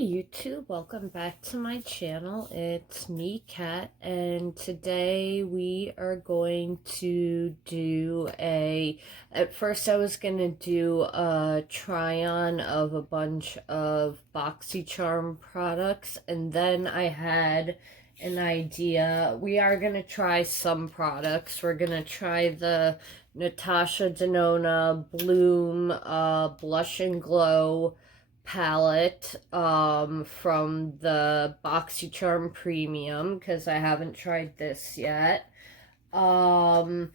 YouTube, welcome back to my channel. It's me, Kat, and today we are going to do at first I was going to do a try-on of a bunch of Boxycharm products, and then I had an idea. We are going to try some products. We're going to try the Natasha Denona Bloom Blush&Glow palette from the Boxycharm Premium, because I haven't tried this yet. And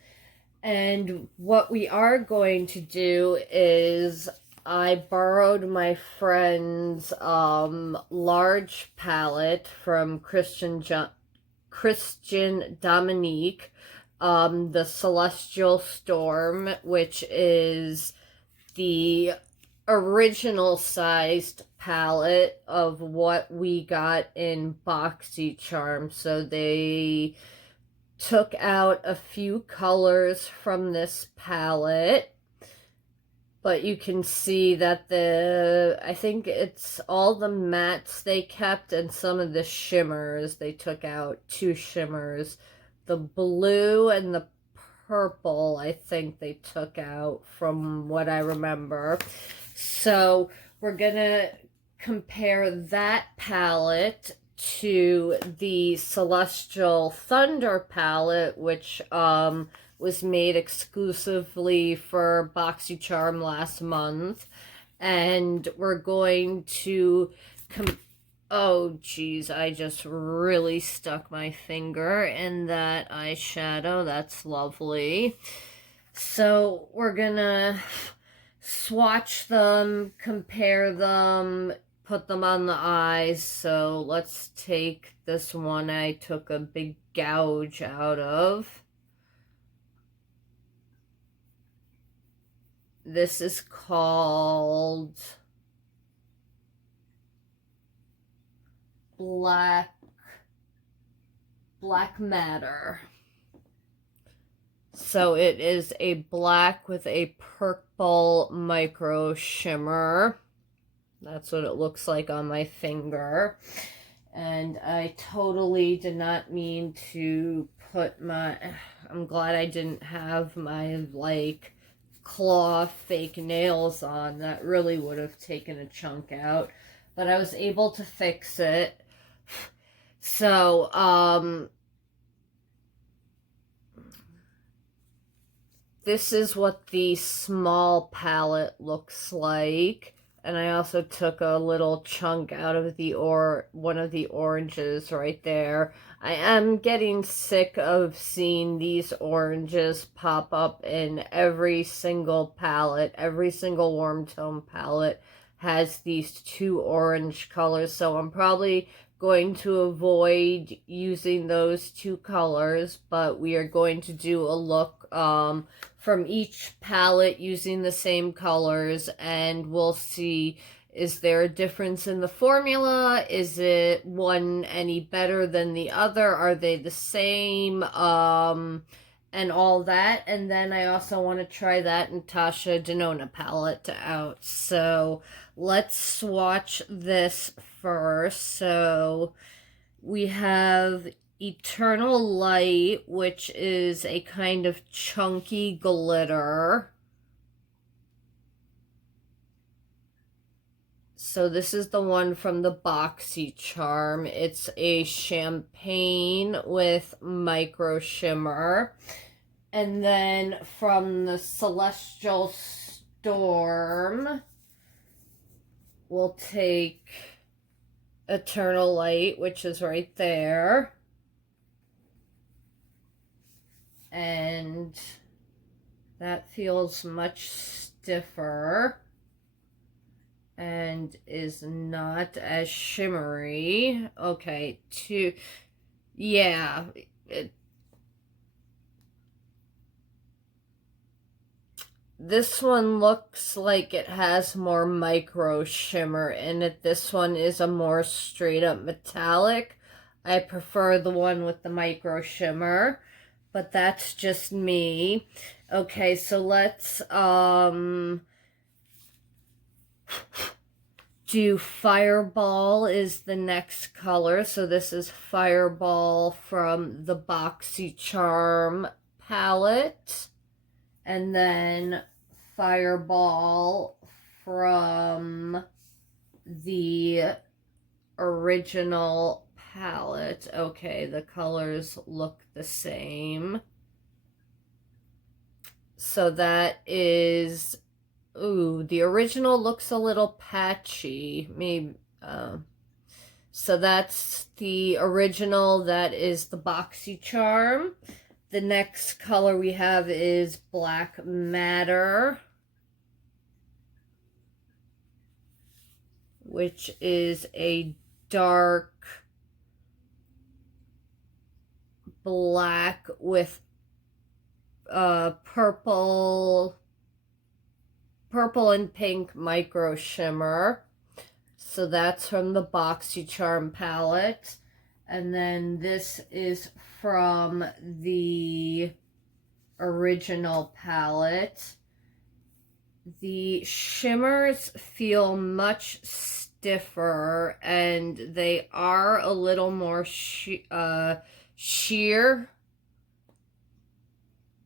what we are going to do is I borrowed my friend's large palette from Christian Dominique, the Celestial Storm, which is the original sized palette of what we got in Boxycharm. So they took out a few colors from this palette, but you can see that I think it's all the mattes they kept and some of the shimmers. They took out 2 shimmers, the blue and the purple, I think they took out from what I remember. So we're gonna compare that palette to the Celestial Thunder palette, which was made exclusively for Boxycharm last month. And we're going to oh geez, I just really stuck my finger in that eyeshadow. That's lovely. So we're gonna swatch them, compare them, put them on the eyes. So let's take this one I took a big gouge out of. This is called Black Matter. So it is a black with a purple micro shimmer. That's what it looks like on my finger. And I totally did not mean to put I'm glad I didn't have my, claw fake nails on. That really would have taken a chunk out. But I was able to fix it. So, this is what the small palette looks like. And I also took a little chunk out of one of the oranges right there. I am getting sick of seeing these oranges pop up in every single palette. Every single warm tone palette has these 2 orange colors. So I'm probably going to avoid using those 2 colors, but we are going to do a look from each palette using the same colors, and we'll see, is there a difference in the formula? Is it one any better than the other? Are they the same? And all that. And then I also want to try that Natasha Denona palette out. So let's swatch this first. So we have Eternal Light, which is a kind of chunky glitter. So this is the one from the Boxycharm. It's a champagne with micro shimmer. And then from the Celestial Storm, we'll take Eternal Light, which is right there. And that feels much stiffer and is not as shimmery. Okay, yeah, this one looks like it has more micro shimmer in it. This one is a more straight up metallic. I prefer the one with the micro shimmer, but that's just me. Okay, so let's do Fireball is the next color. So this is Fireball from the Boxycharm palette. And then Fireball from the original palette. Okay, the colors look the same. So that is, ooh, the original looks a little patchy. Maybe, so that's the original. That is the Boxycharm. The next color we have is Black Matter, which is a dark black with purple and pink micro shimmer. So that's from the Boxycharm palette. And then this is from the original palette. The shimmers feel much stiffer, and they are a little more sheer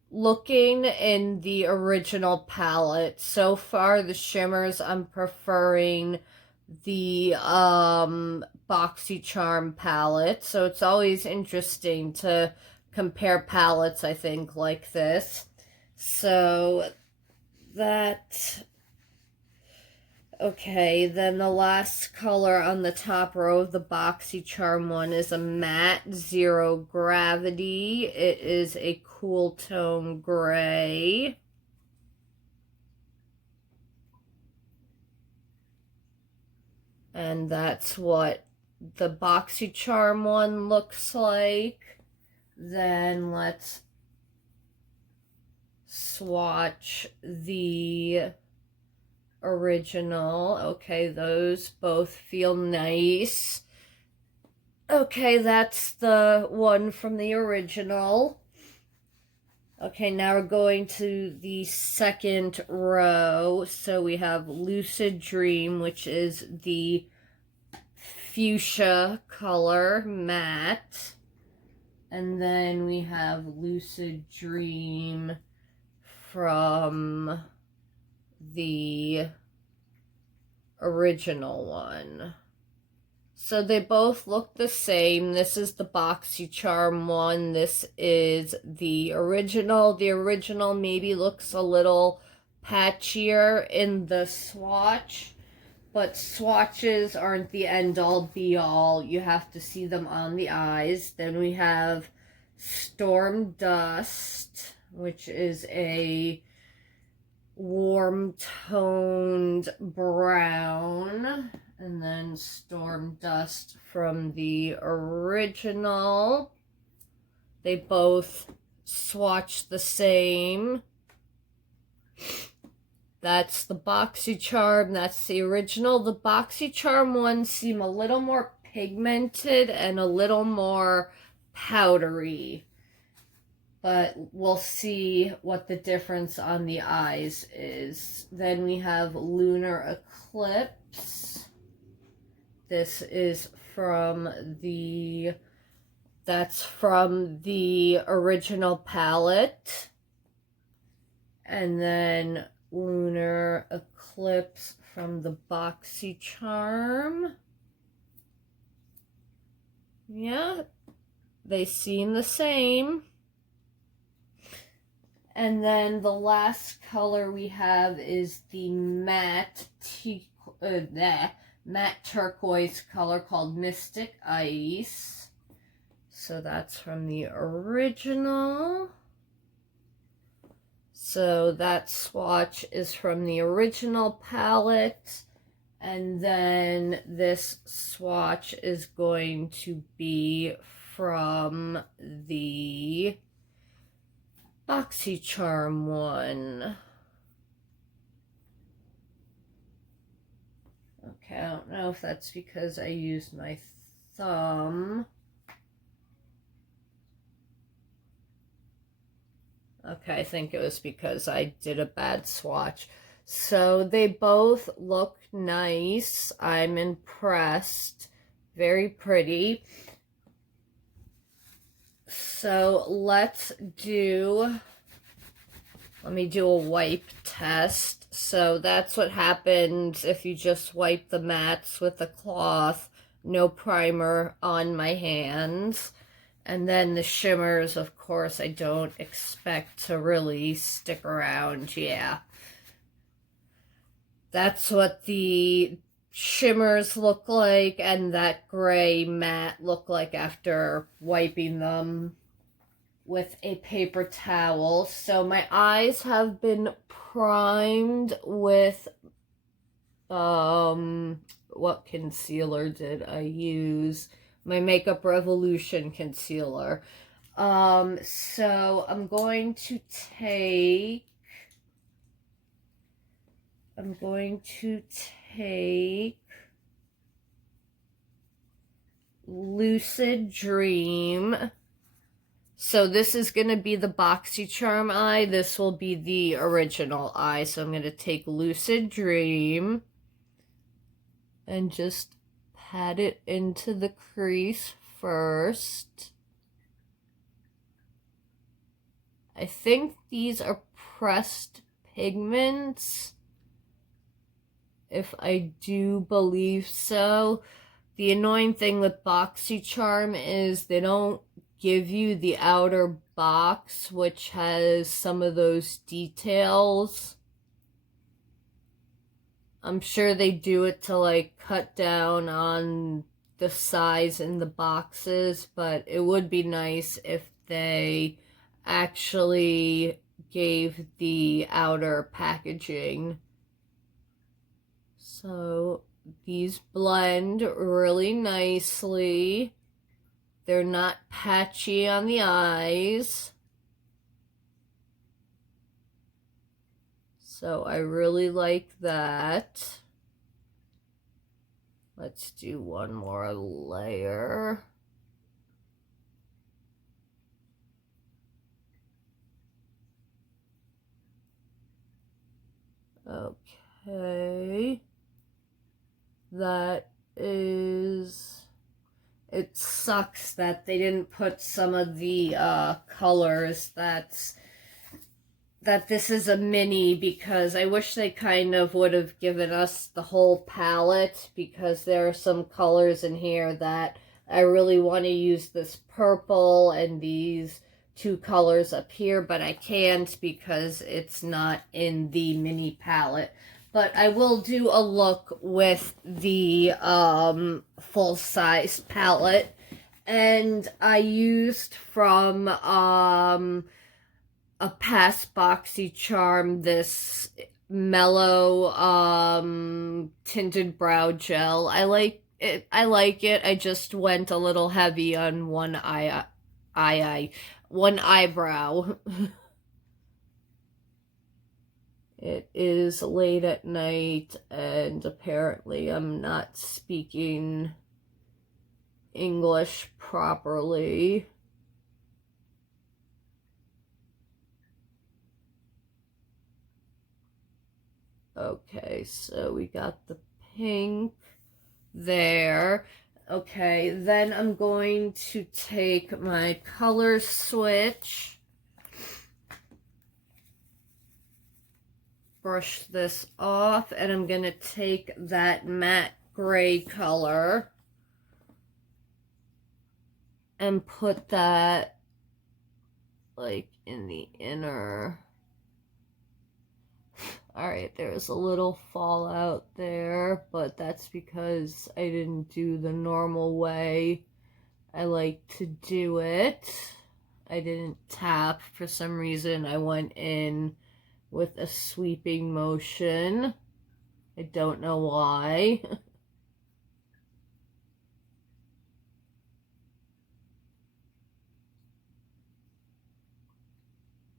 looking in the original palette. So far, the shimmers, I'm preferring the Boxycharm palette. So it's always interesting to compare palettes, I think, like this. So that, okay, then the last color on the top row of the Boxycharm one is a matte Zero Gravity. It is a cool tone gray. And that's what the Boxycharm one looks like. Then let's swatch the original. Okay, those both feel nice. Okay, that's the one from the original. Okay, now we're going to the second row. So we have Lucid Dream, which is the fuchsia color matte. And then we have Lucid Dream from the original one. So they both look the same. This is the Boxycharm one. This is the original. The original maybe looks a little patchier in the swatch, but swatches aren't the end-all be-all. You have to see them on the eyes. Then we have Storm Dust, which is a warm-toned brown. And then Storm Dust from the original. They both swatch the same. That's the Boxycharm. That's the original. The Boxycharm ones seem a little more pigmented and a little more powdery. But we'll see what the difference on the eyes is. Then we have Lunar Eclipse. This is from the, that's from the original palette. And then Lunar Eclipse from the Boxycharm. Yeah, they seem the same. And then the last color we have is the matte turquoise color called Mystic Ice. So that's from the original. So that swatch is from the original palette. And then this swatch is going to be from the Boxycharm one. Okay, I don't know if that's because I used my thumb. Okay, I think it was because I did a bad swatch. So they both look nice. I'm impressed. Very pretty. So let me do a wipe test. So that's what happens if you just wipe the mats with a cloth. No primer on my hands. And then the shimmers, of course, I don't expect to really stick around. Yeah. That's what the shimmers look like, and that gray matte look like after wiping them with a paper towel. So my eyes have been primed with, what concealer did I use? My Makeup Revolution concealer. So I'm going to take Lucid Dream. So this is going to be the Boxycharm eye. This will be the original eye. So I'm going to take Lucid Dream and just pat it into the crease first. I think these are pressed pigments, if I do believe so. The annoying thing with Boxycharm is they don't give you the outer box, which has some of those details. I'm sure they do it to like cut down on the size in the boxes, but it would be nice if they actually gave the outer packaging. So these blend really nicely. They're not patchy on the eyes. So I really like that. Let's do one more layer. Okay. That is... It sucks that they didn't put some of the colors that this is a mini, because I wish they kind of would have given us the whole palette, because there are some colors in here that I really want to use, this purple and these two colors up here, but I can't because it's not in the mini palette. But I will do a look with the full-size palette. And I used from a past Boxycharm this mellow tinted brow gel. I like it. I just went a little heavy on one eyebrow. It is late at night, and apparently I'm not speaking English properly. Okay, so we got the pink there. Okay, then I'm going to take my color switch, brush this off, and I'm going to take that matte gray color and put that like in the inner. Alright, there's a little fallout there, but that's because I didn't do the normal way I like to do it. I didn't tap. For some reason, I went in with a sweeping motion. I don't know why.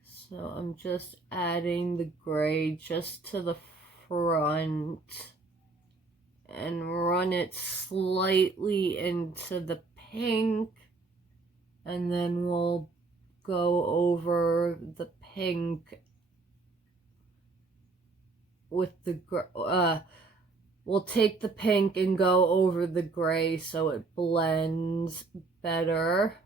So I'm just adding the gray just to the front and run it slightly into the pink, and then we'll go over the pink with the we'll take the pink and go over the gray so it blends better.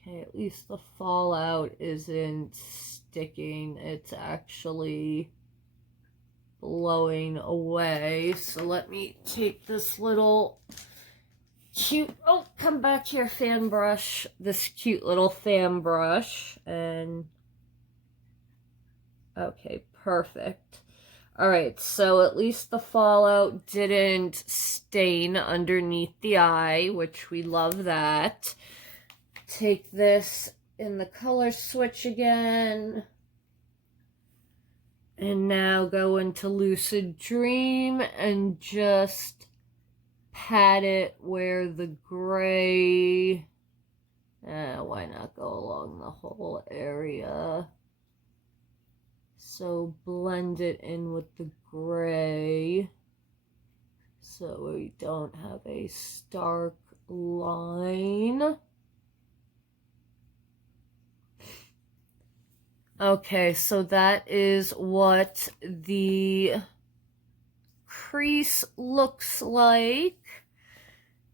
Okay, at least the fallout isn't sticking. It's actually blowing away. So let me take this little cute, oh, come back here, fan brush. This cute little fan brush. And, okay, perfect. All right, so at least the fallout didn't stain underneath the eye, which we love that. Take this in the color switch again. And now go into Lucid Dream and just pat it where the gray, why not go along the whole area? So blend it in with the gray so we don't have a stark line. Okay, so that is what the crease looks like.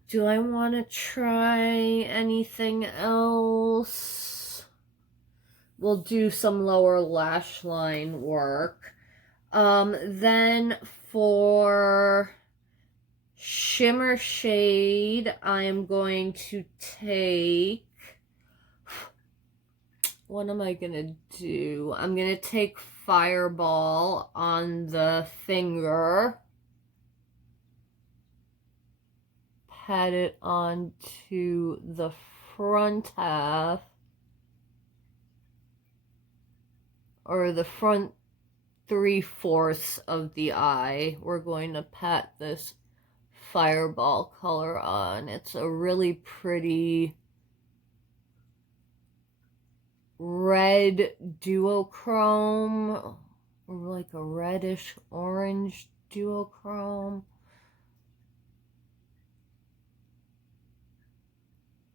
Do I want to try anything else? We'll do some lower lash line work. Then for shimmer shade, I am going to take, what am I gonna do? I'm gonna take Fireball on the finger, pat it onto the front half, or the front 3/4 of the eye. We're going to pat this Fireball color on. It's a really pretty red duochrome, or like a reddish orange duochrome.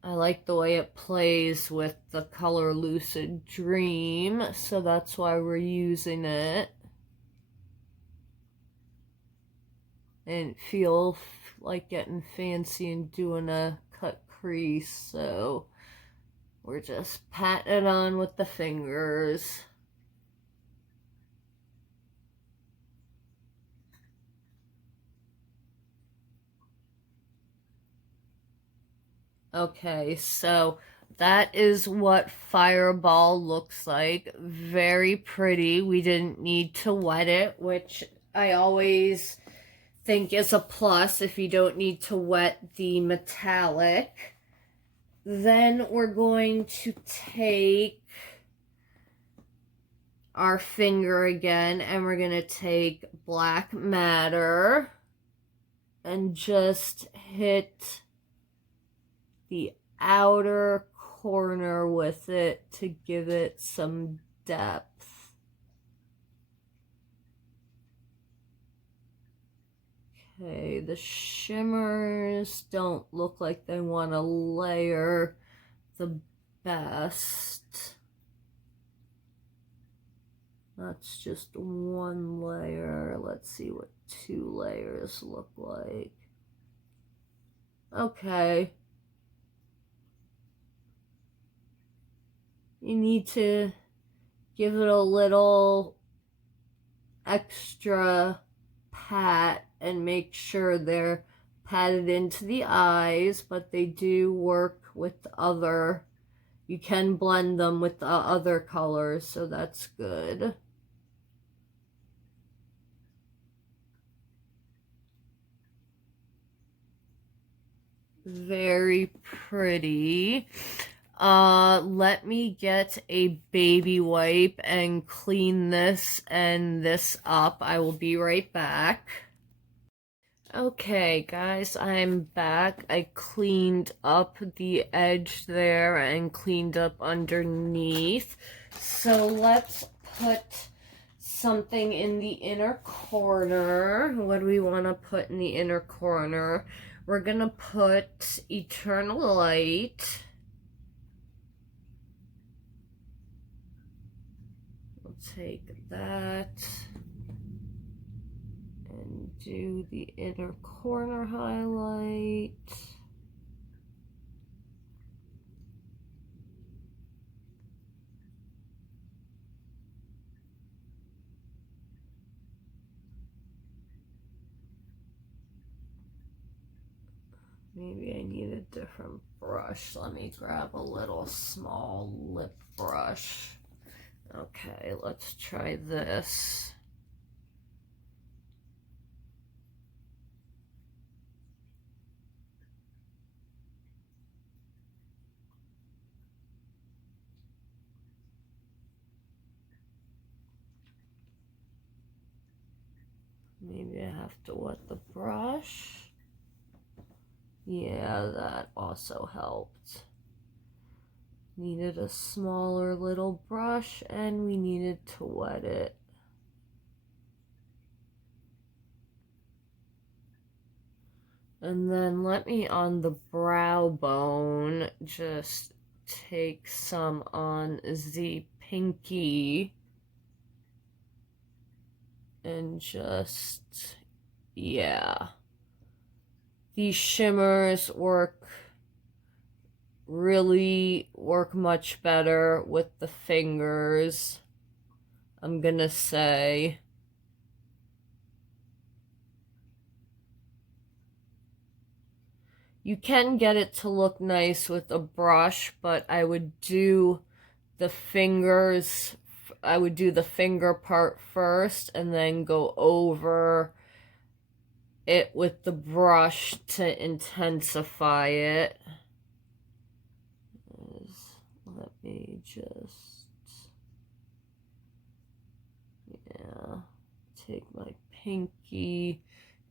I like the way it plays with the color Lucid Dream, so that's why we're using it. And feel like getting fancy and doing a cut crease, so we're just patting it on with the fingers. Okay, so that is what Fireball looks like. Very pretty. We didn't need to wet it, which I always think is a plus if you don't need to wet the metallic. Then we're going to take our finger again, and we're going to take Black Matter and just hit the outer corner with it to give it some depth. Okay, the shimmers don't look like they want to layer the best. That's just one layer. Let's see what 2 layers look like. Okay. You need to give it a little extra pat and make sure they're patted into the eyes, but they do work with other, you can blend them with the other colors, so that's good. Very pretty. Let me get a baby wipe and clean this and this up. I will be right back. Okay, guys, I'm back. I cleaned up the edge there and cleaned up underneath. So let's put something in the inner corner. What do we want to put in the inner corner? We're gonna put Eternal Light. I'll take that and do the inner corner highlight. Maybe I need a different brush. Let me grab a little small lip brush. Okay, let's try this. Maybe I have to wet the brush. Yeah, that also helped. Needed a smaller little brush and we needed to wet it. And then let me on the brow bone just take some on the pinky and just, yeah. These shimmers really work much better with the fingers, I'm gonna say. You can get it to look nice with a brush, but I would do the fingers, I would do the finger part first and then go over it with the brush to intensify it. Let me just, yeah, take my pinky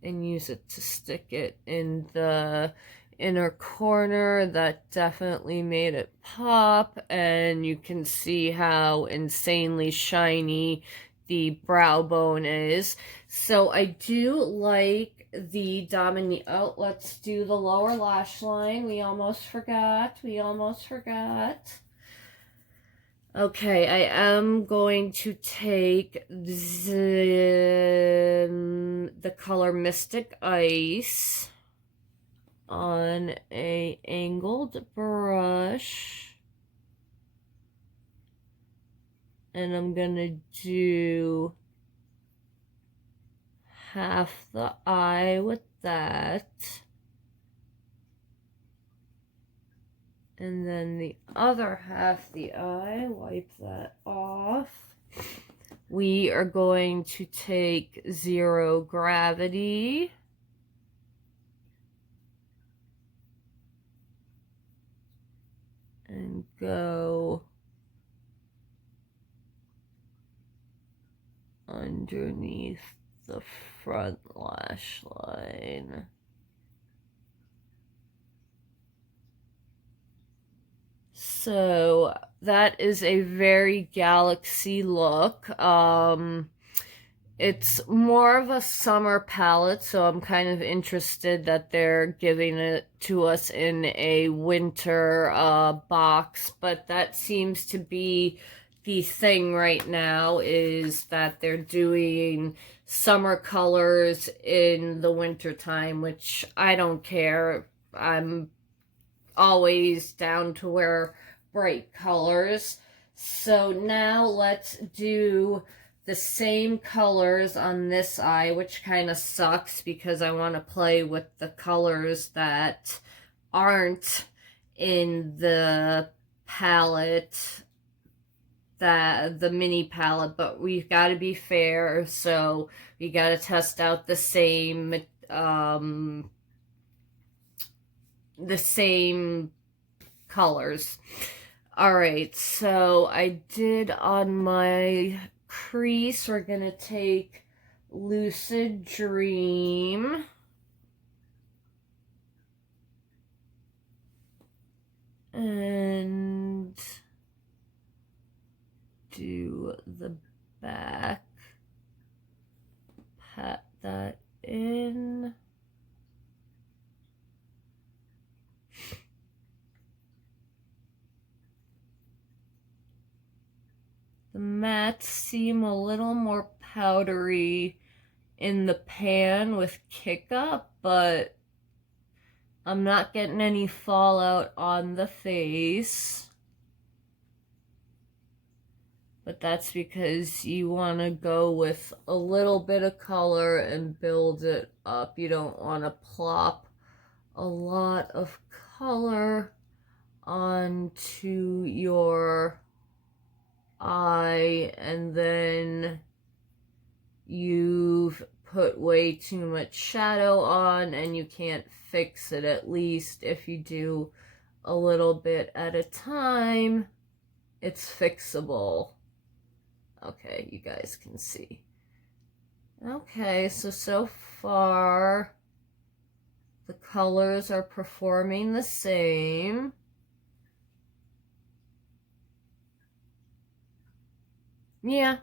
and use it to stick it in the inner corner. That definitely made it pop, and you can see how insanely shiny the brow bone is. So I do like the Dominique. Oh, let's do the lower lash line. We almost forgot. Okay, I am going to take the color Mystic Ice on a angled brush, and I'm gonna do half the eye with that, and then the other half the eye, wipe that off. We are going to take Zero Gravity and go underneath the front lash line. So that is a very Galaxy look. It's more of a summer palette, so I'm kind of interested that they're giving it to us in a winter box, but that seems to be the thing right now, is that they're doing summer colors in the winter time, which I don't care. I'm always down to wear bright colors. So now let's do the same colors on this eye, which kind of sucks because I want to play with the colors that aren't in the palette, the mini palette, but we've got to be fair, so we got to test out the same colors. All right, so I did on my crease, we're gonna take Lucid Dream. And do the back, pat that in. The mattes seem a little more powdery in the pan with Kick Up, but I'm not getting any fallout on the face. But that's because you want to go with a little bit of color and build it up. You don't want to plop a lot of color onto your eye and then you've put way too much shadow on and you can't fix it. At least if you do a little bit at a time, it's fixable. Okay, you guys can see. Okay, so far the colors are performing the same. Yeah,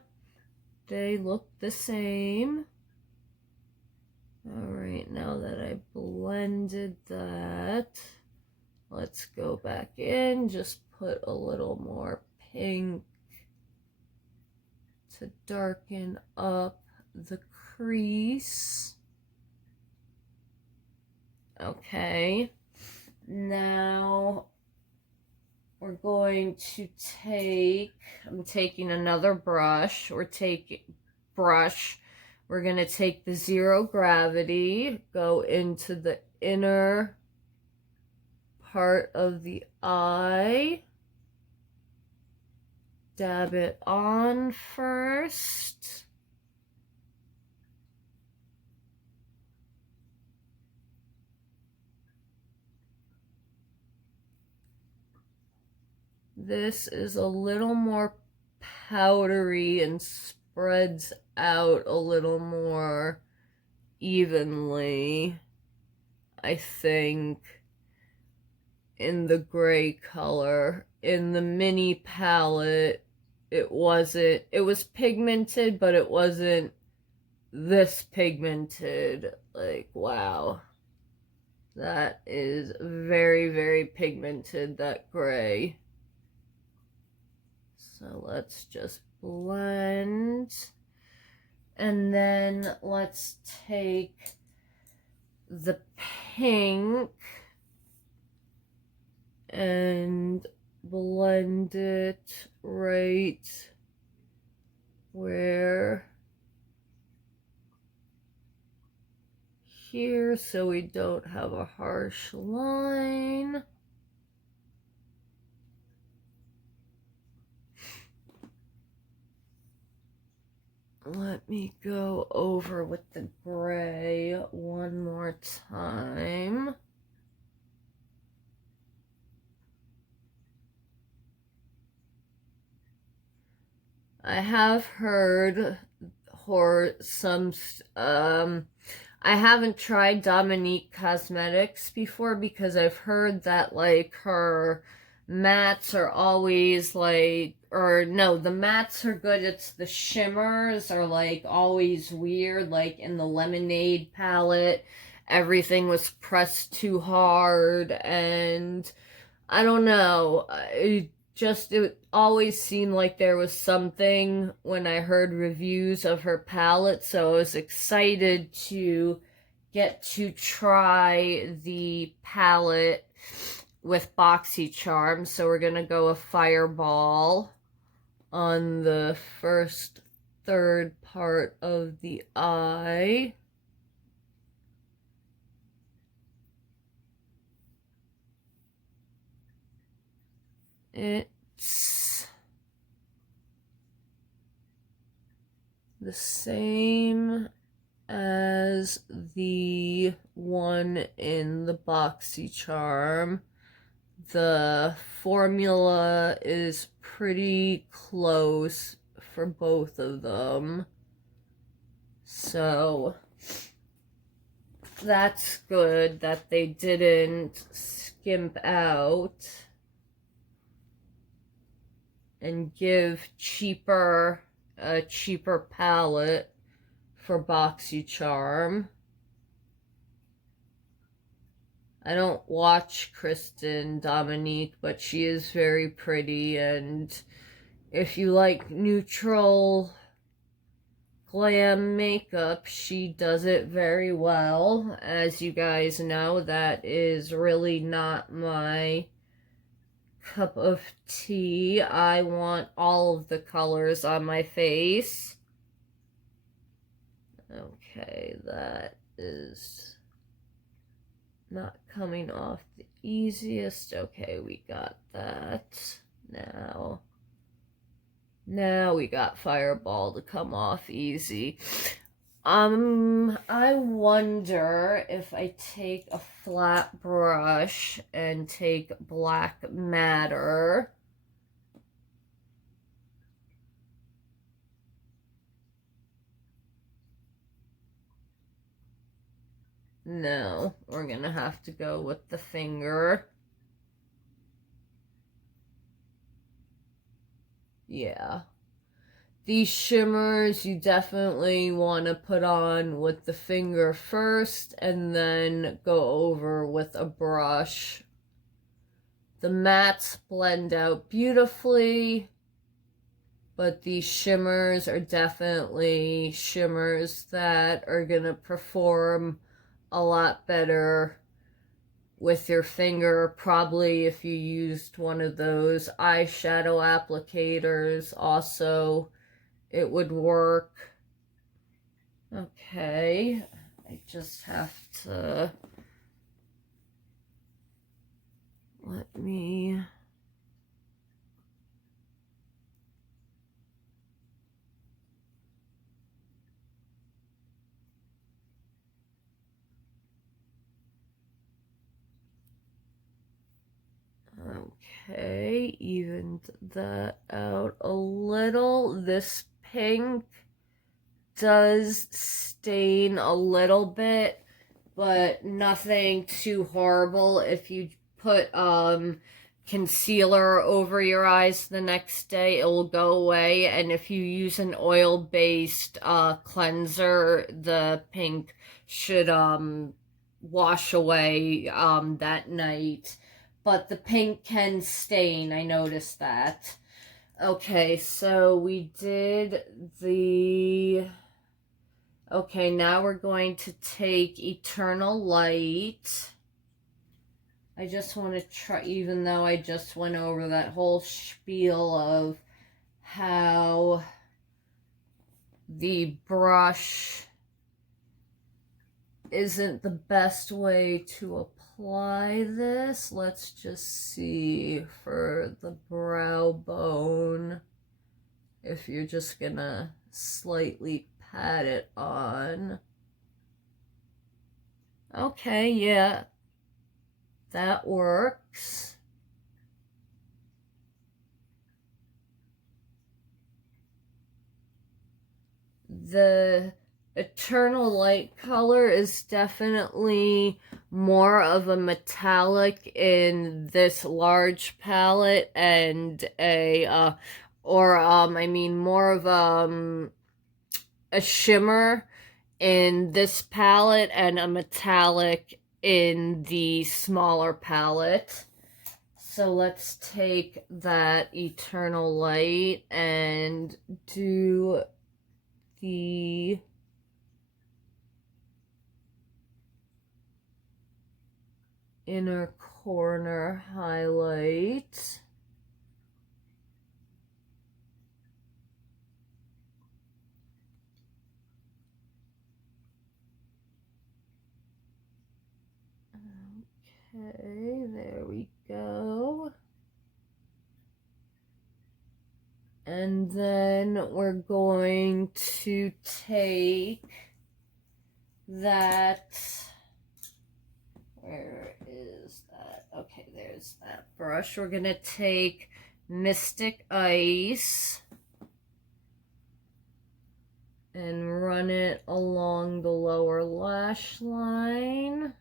they look the same. Alright, now that I blended that, let's go back in, just put a little more pink to darken up the crease. Okay, now we're going to I'm taking another brush. We're going to take the Zero Gravity, go into the inner part of the eye, dab it on first. This is a little more powdery and spreads out a little more evenly, I think, in the gray color. In the mini palette, it was pigmented, but it wasn't this pigmented. Like, wow. That is very, very pigmented, that gray. So let's just blend. And then let's take the pink and blend it right where here, so we don't have a harsh line. Let me go over with the gray one more time. I have heard I haven't tried Dominique Cosmetics before because I've heard that like her mattes are always like, or no, the mattes are good, it's the shimmers are like always weird. Like in the Lemonade palette, everything was pressed too hard, and I don't know, it always seemed like there was something when I heard reviews of her palette, so I was excited to get to try the palette with Boxycharm. So we're gonna go a Fireball on the first third part of the eye. It's the same as the one in the Boxycharm. The formula is pretty close for both of them. So that's good that they didn't skimp out and give a cheaper palette for Boxycharm. I don't watch Kristen Dominique, but she is very pretty, and If you like neutral glam makeup, she does it very well. As you guys know, that is really not my cup of tea. I want all of the colors on my face. Okay, that is not coming off the easiest. Okay, we got that. Now we got Fireball to come off easy. I wonder if I take a flat brush and take black matter. No, we're gonna have to go with the finger. Yeah. These shimmers you definitely want to put on with the finger first and then go over with a brush. The mattes blend out beautifully, but these shimmers are definitely shimmers that are gonna perform a lot better with your finger. Probably if you used one of those eyeshadow applicators also, it would work. Okay, I just have to let me okay, evened that out a little. This pink does stain a little bit, but nothing too horrible. If you put concealer over your eyes the next day, it will go away. And if you use an oil-based cleanser, the pink should wash away that night. But the pink can stain, I noticed that. Okay, so we did the... Okay, now we're going to take Eternal Light. I just want to try, even though I just went over that whole spiel of how the brush isn't the best way to apply this. Let's just see for the brow bone if you're just gonna slightly pat it on. Okay, yeah, that works. The Eternal Light color is definitely more of a metallic in this large palette, and more of a shimmer in this palette and a metallic in the smaller palette. So let's take that Eternal Light and do the inner corner highlight. Okay, there we go. And then we're going to take that, where is that? Okay, there's that brush. We're gonna take Mystic Ice and run it along the lower lash line.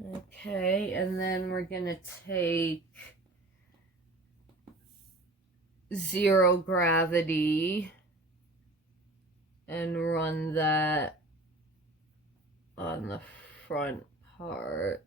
Okay, and then we're gonna take Zero Gravity and run that on the front part.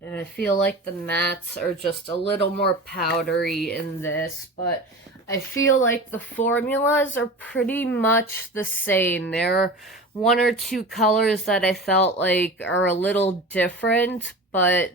And I feel like the mattes are just a little more powdery in this, but I feel like the formulas are pretty much the same. There are one or two colors that I felt like are a little different, but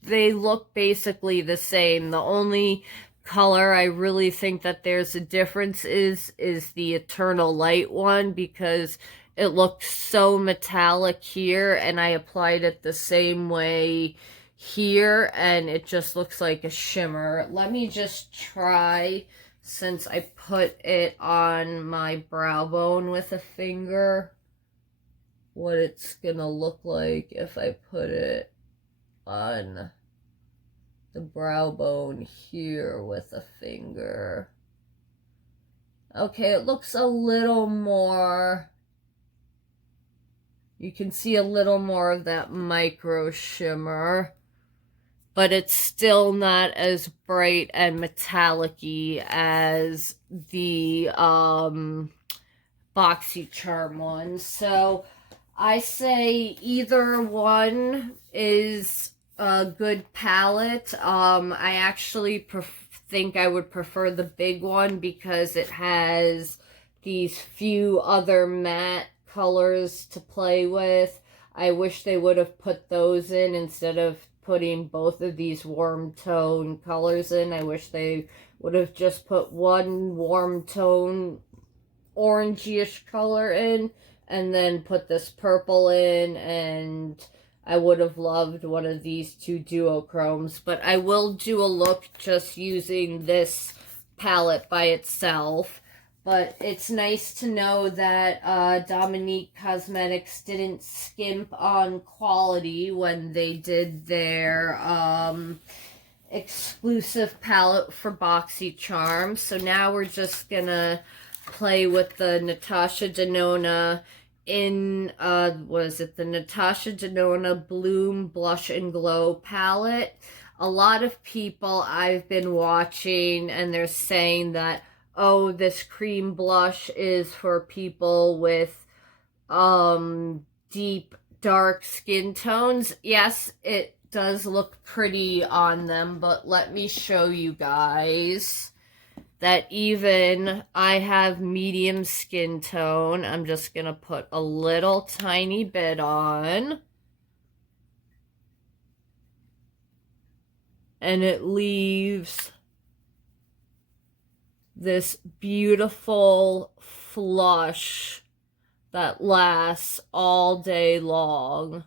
they look basically the same. The only color I really think that there's a difference is the Eternal Light one, because it looks so metallic here, and I applied it the same way here, and it just looks like a shimmer. Let me just try, since I put it on my brow bone with a finger, what it's gonna look like if I put it on the brow bone here with a finger. Okay, it looks a little more, you can see a little more of that micro shimmer, but it's still not as bright and metallic-y as the Boxycharm one. So I say either one is a good palette. I actually think I would prefer the big one because it has these few other matte colors to play with. I wish they would have put those in instead of putting both of these warm tone colors in. I wish they would have just put one warm tone orangey-ish color in and then put this purple in, and I would have loved one of these two duochromes. But I will do a look just using this palette by itself. But it's nice to know that Dominique Cosmetics didn't skimp on quality when they did their exclusive palette for Boxycharm. So now we're just gonna play with the Natasha Denona in, was it the Natasha Denona Bloom Blush and Glow palette. A lot of people I've been watching, and they're saying that, oh, this cream blush is for people with deep dark skin tones. Yes, it does look pretty on them, but let me show you guys that even I have medium skin tone. I'm just gonna put a little tiny bit on, and it leaves this beautiful flush that lasts all day long.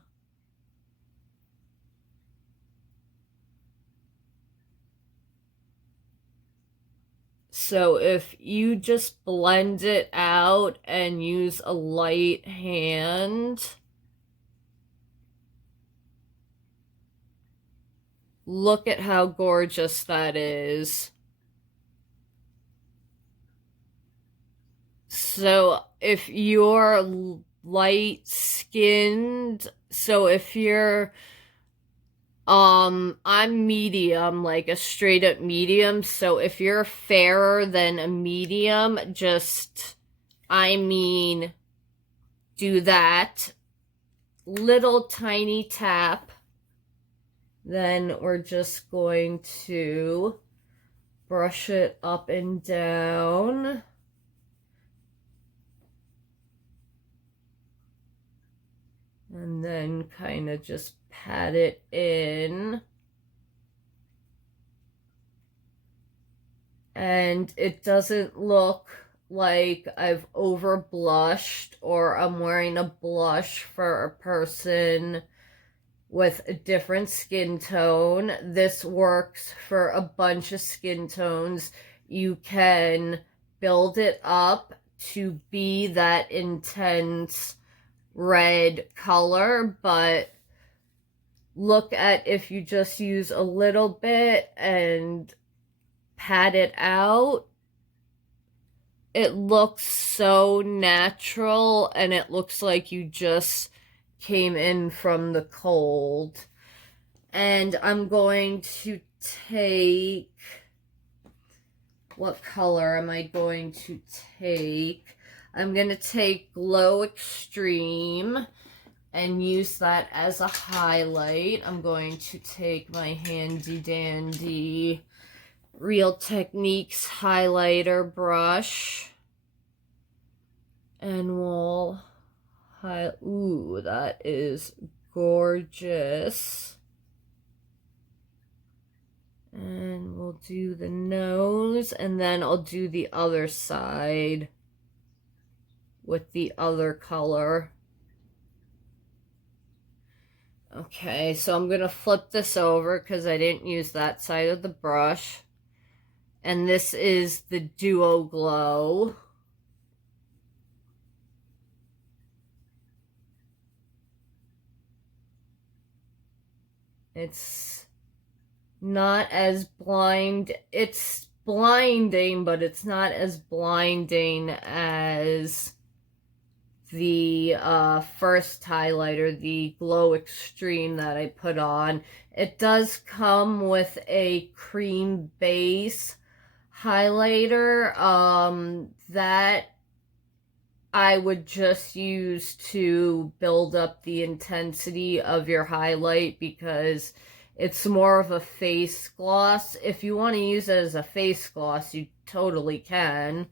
So if you just blend it out and use a light hand, look at how gorgeous that is. So if you're light skinned, so if you're I'm medium, like a straight up medium, so if you're fairer than a medium, just, I mean, do that little tiny tap. Then we're just going to brush it up and down. And then kind of just pat it in. And it doesn't look like I've over blushed or I'm wearing a blush for a person with a different skin tone. This works for a bunch of skin tones. You can build it up to be that intense red color, but look at if you just use a little bit and pat it out, it looks so natural, and it looks like you just came in from the cold. And I'm going to take, what color am I going to take? I'm going to take Glow Extreme and use that as a highlight. I'm going to take my handy dandy Real Techniques highlighter brush, and we'll highlight. Ooh, that is gorgeous. And we'll do the nose, and then I'll do the other side with the other color. Okay, so I'm going to flip this over because I didn't use that side of the brush. And this is the Duo Glow. It's not as it's blinding, but it's not as blinding as the first highlighter, the Glow Extreme that I put on. It does come with a cream base highlighter that I would just use to build up the intensity of your highlight, because it's more of a face gloss. If you want to use it as a face gloss, you totally can.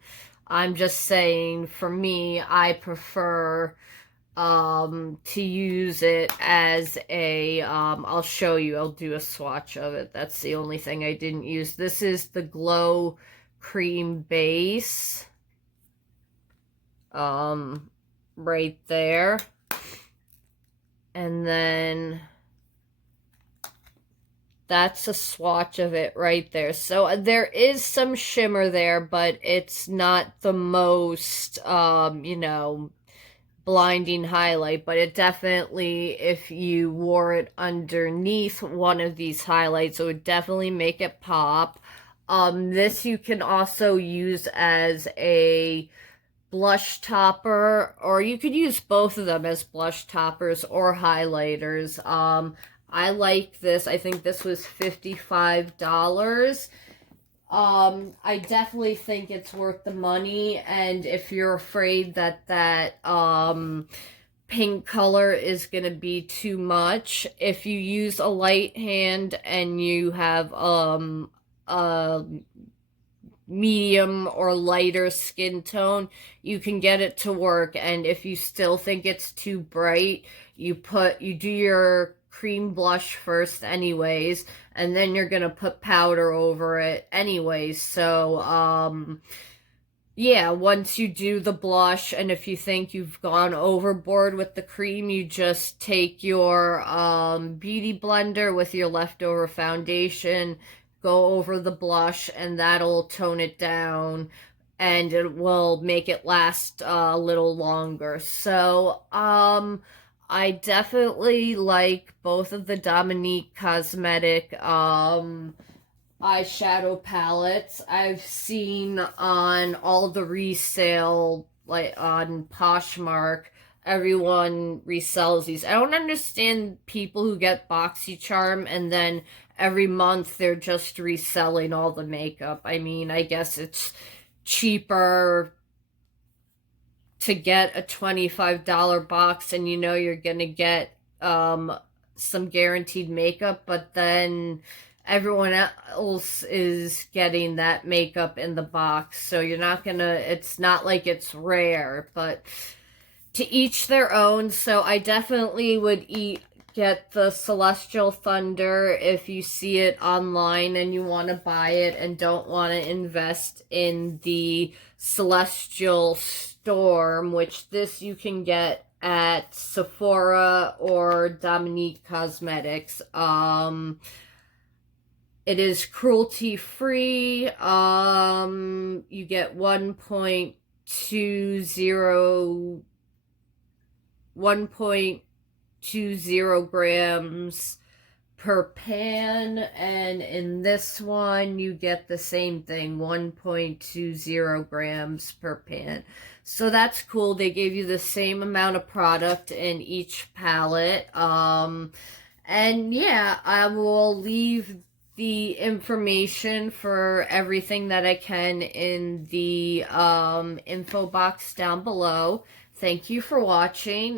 I'm just saying, for me, I prefer to use it as a, I'll show you, I'll do a swatch of it. That's the only thing I didn't use. This is the Glow Cream Base. Right there. And then that's a swatch of it right there. So there is some shimmer there, but it's not the most, you know, blinding highlight. But it definitely, if you wore it underneath one of these highlights, it would definitely make it pop. This you can also use as a blush topper, or you could use both of them as blush toppers or highlighters. I like this. I think this was $55. I definitely think it's worth the money, and if you're afraid that pink color is gonna be too much, if you use a light hand and you have a medium or lighter skin tone, you can get it to work. And if you still think it's too bright, you do your cream blush first anyways, and then you're gonna put powder over it anyways. So yeah, once you do the blush, and if you think you've gone overboard with the cream, you just take your beauty blender with your leftover foundation, go over the blush, and that'll tone it down, and it will make it last a little longer. So I definitely like both of the Dominique cosmetic eyeshadow palettes. I've seen on all the resale, like on Poshmark, everyone resells these. I don't understand people who get Boxycharm and then every month they're just reselling all the makeup. I mean, I guess it's cheaper to get a $25 box and you know you're gonna get some guaranteed makeup, but then everyone else is getting that makeup in the box, so you're not gonna, it's not like it's rare, but to each their own. So I definitely would get the Celestial Thunder if you see it online and you want to buy it and don't want to invest in the Celestial Storm, which this you can get at Sephora or Dominique Cosmetics. It is cruelty free. You get 1.20 grams per pan, and in this one you get the same thing, 1.20 grams per pan. So that's cool. They gave you the same amount of product in each palette. And yeah, I will leave the information for everything that I can in the info box down below. Thank you for watching.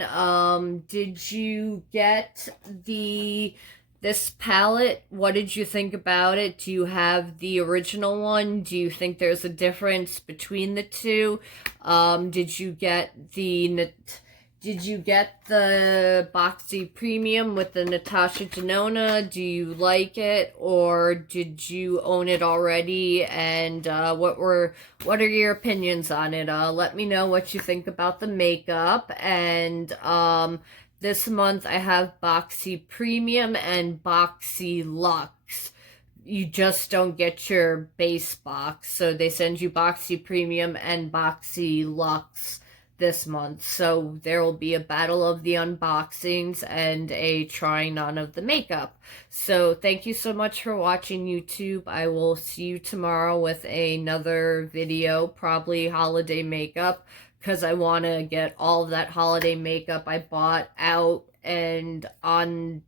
Did you get this palette? What did you think about it? Do you have the original one? Do you think there's a difference between the two? Did you get the Boxy Premium with the Natasha Denona? Do you like it, or did you own it already? And what are your opinions on it? Let me know what you think about the makeup. And this month I have Boxy Premium and Boxy Luxe. You just don't get your base box, so they send you Boxy Premium and Boxy Luxe this month. So there will be a battle of the unboxings and a trying on of the makeup. So thank you so much for watching, YouTube. I will see you tomorrow with another video, probably holiday makeup, because I want to get all of that holiday makeup I bought out and on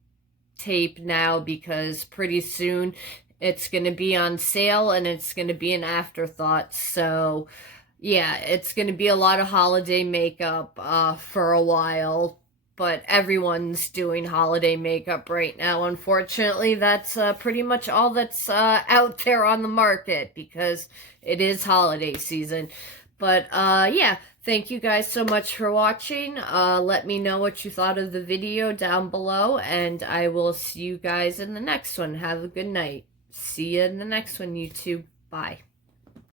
tape now, because pretty soon it's going to be on sale and it's going to be an afterthought. So yeah, it's going to be a lot of holiday makeup for a while, but everyone's doing holiday makeup right now. Unfortunately, that's pretty much all that's out there on the market, because it is holiday season. But yeah, thank you guys so much for watching. Let me know what you thought of the video down below, and I will see you guys in the next one. Have a good night. See you in the next one, YouTube. Bye.